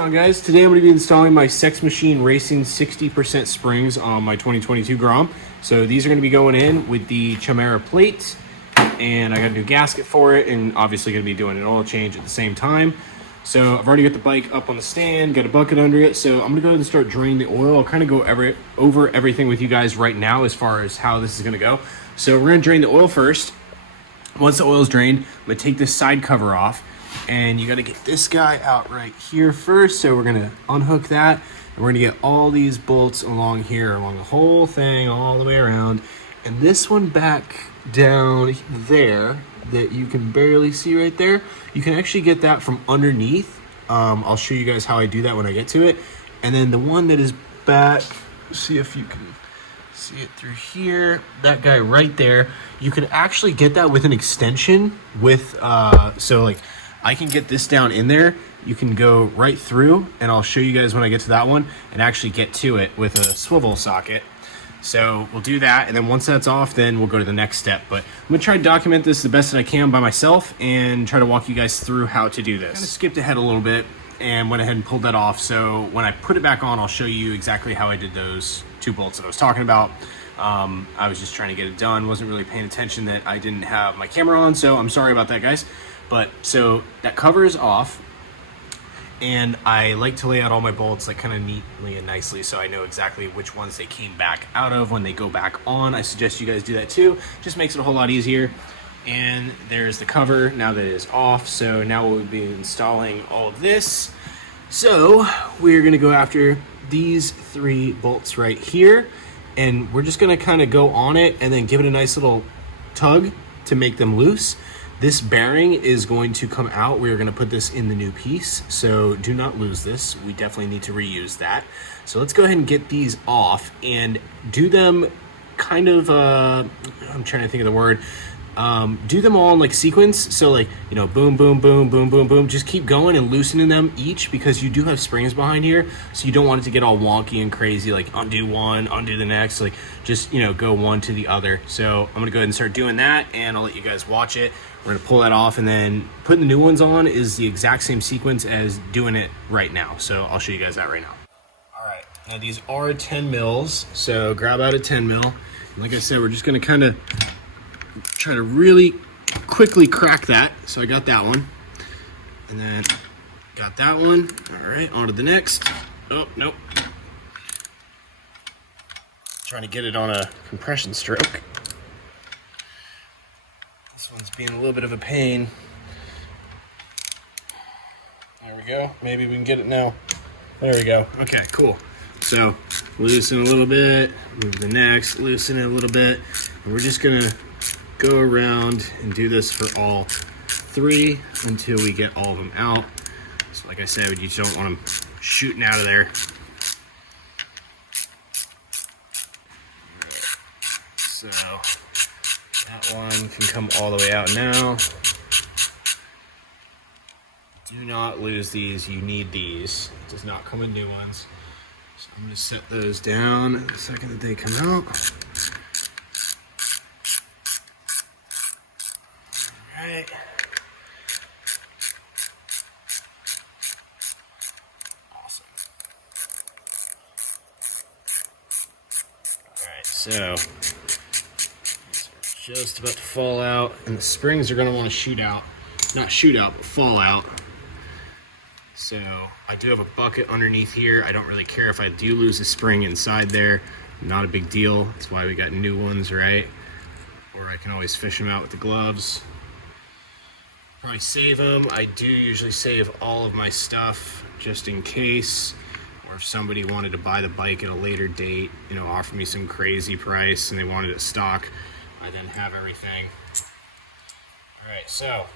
going on, guys? Today I'm going to be installing my Sex Machine Racing 60% springs on my 2022 Grom. So these are going to be going in with the Chimera plate, and I got a new gasket for it, and obviously going to be doing an oil change at the same time. So I've already got the bike up on the stand, got a bucket under it, so I'm going to go ahead and start draining the oil. I'll kind of go over everything with you guys right now as far as how this is going to go. So we're going to drain the oil first. Once the oil is drained, I'm going to take this side cover off. And you got to get this guy out right here first. So we're going to unhook that, and we're going to get all these bolts along here, along the whole thing, all the way around. And this one back down there that you can barely see right there, you can actually get that from underneath. I'll show you guys how I do that when I get to it. And then the one that is back, see if you can see it through here, that guy right there, you can actually get that with an extension with, so like, I can get this down in there. You can go right through, and I'll show you guys when I get to that one and actually get to it with a swivel socket. So we'll do that, and then once that's off, then we'll go to the next step. But I'm gonna try to document this the best that I can by myself and try to walk you guys through how to do this. Kind of skipped ahead a little bit and went ahead and pulled that off. So when I put it back on, I'll show you exactly how I did those 2 bolts that I was talking about. I was just trying to get it done. Wasn't really paying attention that I didn't have my camera on, so I'm sorry about that, guys. But so that cover is off, and I like to lay out all my bolts like kind of neatly and nicely so I know exactly which ones they came back out of when they go back on. I suggest you guys do that too. Just makes it a whole lot easier. And there's the cover now that it is off. So now we'll be installing all of this. So we're gonna go after these 3 bolts right here, and we're just gonna kind of go on it and then give it a nice little tug to make them loose. This bearing is going to come out. We are going to put this in the new piece, so do not lose this. We definitely need to reuse that. So let's go ahead and get these off and do them kind of, I'm trying to think of the word, do them all in like sequence. So like, you know, boom, boom, boom, boom, boom, boom. Just keep going and loosening them each, because you do have springs behind here. So you don't want it to get all wonky and crazy, like undo one, undo the next, like just, you know, go one to the other. So I'm gonna go ahead and start doing that, and I'll let you guys watch it. We're gonna pull that off, and then putting the new ones on is the exact same sequence as doing it right now. So I'll show you guys that right now. All right, now these are 10 mils. So grab out a 10 mil. And like I said, we're just gonna kind of try to really quickly crack that. So I got that one, and then got that one. All right, on to the next. Oh, nope. Trying to get it on a compression stroke. This one's being a little bit of a pain. There we go. Maybe we can get it now. There we go. Okay, cool. So loosen a little bit, move the next, loosen it a little bit, and we're just gonna go around and do this for all 3 until we get all of them out. So like I said, you just don't want them shooting out of there. So that one can come all the way out now. Do not lose these. You need these. It does not come in new ones. So I'm going to set those down the second that they come out. All right. Awesome. All right, so just about to fall out, and the springs are going to want to shoot out. Not shoot out, but fall out. So I do have a bucket underneath here. I don't really care if I do lose a spring inside there. Not a big deal. That's why we got new ones, right? Or I can always fish them out with the gloves. Probably save them. I do usually save all of my stuff just in case, or if somebody wanted to buy the bike at a later date, you know, offer me some crazy price and they wanted it stock, I then have everything. All right, so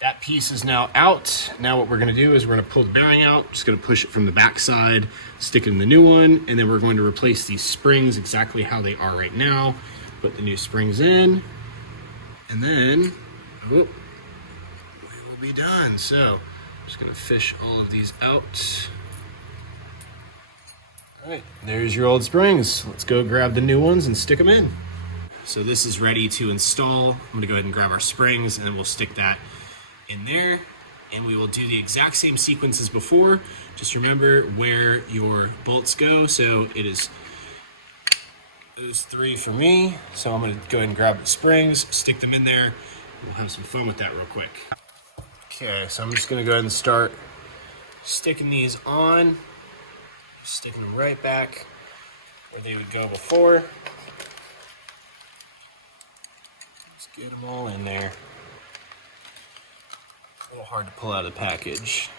that piece is now out. Now what we're gonna do is we're gonna pull the bearing out, just gonna push it from the back side, stick it in the new one, and then we're going to replace these springs exactly how they are right now. Put the new springs in, and then we will be done. So I'm just gonna fish all of these out. All right, there's your old springs. Let's go grab the new ones and stick them in. So this is ready to install. I'm gonna go ahead and grab our springs, and then we'll stick that in there. and we will do the exact same sequence as before. Just remember where your bolts go. So it is those 3 for me. So I'm gonna go ahead and grab the springs, stick them in there. We'll have some fun with that real quick. Okay, so I'm just gonna go ahead and start sticking these on, sticking them right back where they would go before. Just get them all in there. A little hard to pull out of the package.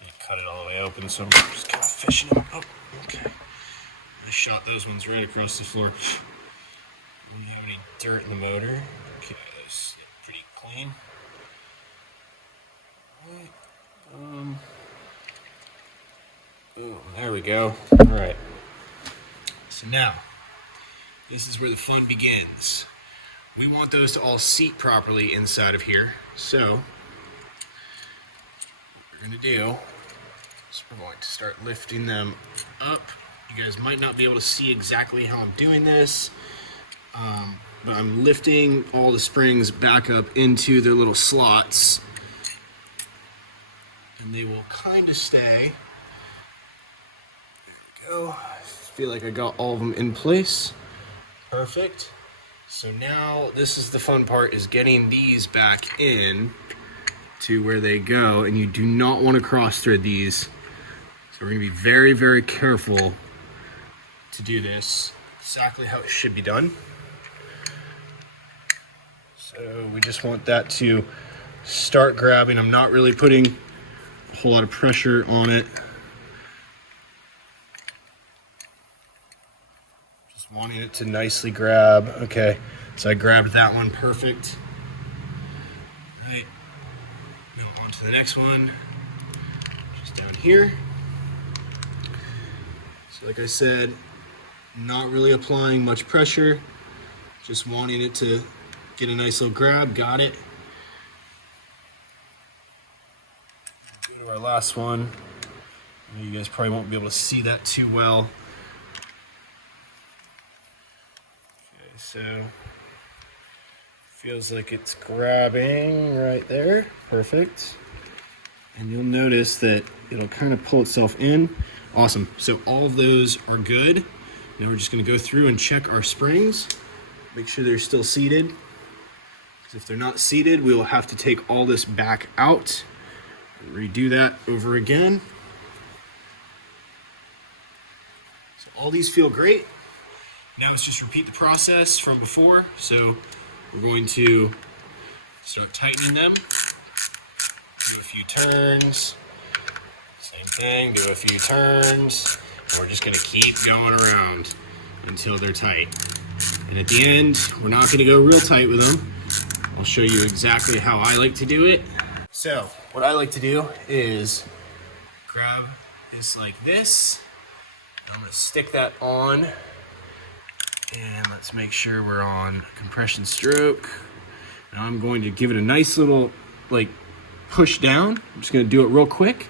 You cut it all the way open, so I'm just kind of fishing them. Oh, okay. I shot those ones right across the floor. Don't have any dirt in the motor. Okay, those look pretty clean. All right. Boom, there we go. All right. So now, this is where the fun begins. We want those to all seat properly inside of here. So, what we're going to do is we're going to start lifting them up. You guys might not be able to see exactly how I'm doing this, but I'm lifting all the springs back up into their little slots, and they will kind of stay. There we go. I feel like I got all of them in place. Perfect. So now this is the fun part, is getting these back in to where they go, and you do not want to cross thread these. So we're going to be very, very careful to do this exactly how it should be done. So we just want that to start grabbing. I'm not really putting a whole lot of pressure on it. Just wanting it to nicely grab. Okay, so I grabbed that one perfect. All right, now on to the next one, just down here. So like I said, not really applying much pressure, just wanting it to get a nice little grab. Got it. Go to our last one. You guys probably won't be able to see that too well. Okay, so feels like it's grabbing right there. Perfect. And you'll notice that it'll kind of pull itself in. Awesome. So all of those are good. Now we're just going to go through and check our springs. Make sure they're still seated. Because if they're not seated, we will have to take all this back out and redo that over again. So all these feel great. Now let's just repeat the process from before. So we're going to start tightening them. Do a few turns. Same thing, do a few turns. And we're just gonna keep going around until they're tight. And at the end, we're not gonna go real tight with them. I'll show you exactly how I like to do it. So, what I like to do is grab this like this. I'm gonna stick that on. And let's make sure we're on compression stroke. Now I'm going to give it a nice little, like, push down. I'm just gonna do it real quick.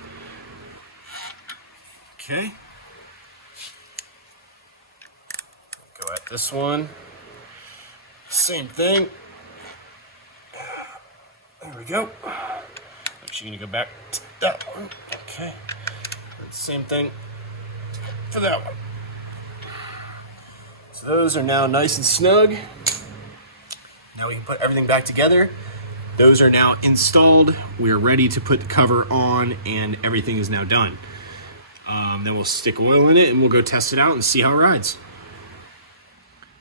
Okay. Go at this one. Same thing. There we go. Actually gonna go back to that one. Okay. Same thing for that one. So those are now nice and snug. Now we can put everything back together. Those are now installed. We are ready to put the cover on, and everything is now done. Then we'll stick oil in it and we'll go test it out and see how it rides.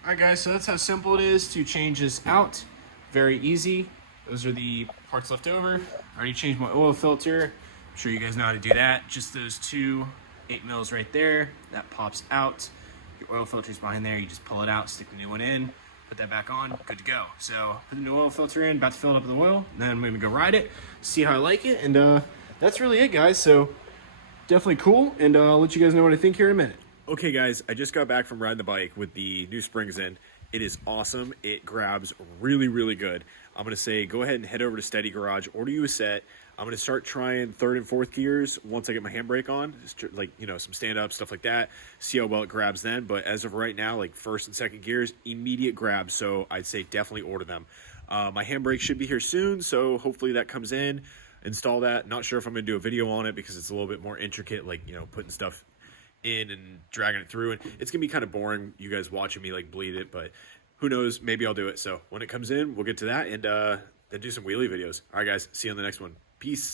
All right guys, so that's how simple it is to change this out. Very easy. Those are the parts left over. I already changed my oil filter. I'm sure you guys know how to do that. Just those 2 8 mils right there. That pops out. Your oil filter's behind there. You just pull it out, stick the new one in, put that back on, good to go. So put the new oil filter in, about to fill it up with oil. Then I'm gonna go ride it, see how I like it, and that's really it, guys. So definitely cool, and I'll let you guys know what I think here in a minute. Okay guys, I just got back from riding the bike with the new springs in. It is awesome. It grabs really, really good. I'm gonna say go ahead and head over to Steady Garage, order you a set. I'm gonna start trying 3rd and 4th gears once I get my handbrake on, like, you know, some stand-up, stuff like that, see how well it grabs then. But as of right now, like 1st and 2nd gears, immediate grab, so I'd say definitely order them. My handbrake should be here soon, so hopefully that comes in. install that. Not sure if I'm gonna do a video on it because it's a little bit more intricate, like, you know, putting stuff in and dragging it through, and it's gonna be kind of boring, you guys watching me like bleed it, but who knows, maybe I'll do it. So when it comes in, we'll get to that, and then do some wheelie videos. All right, guys, see you on the next one. Peace.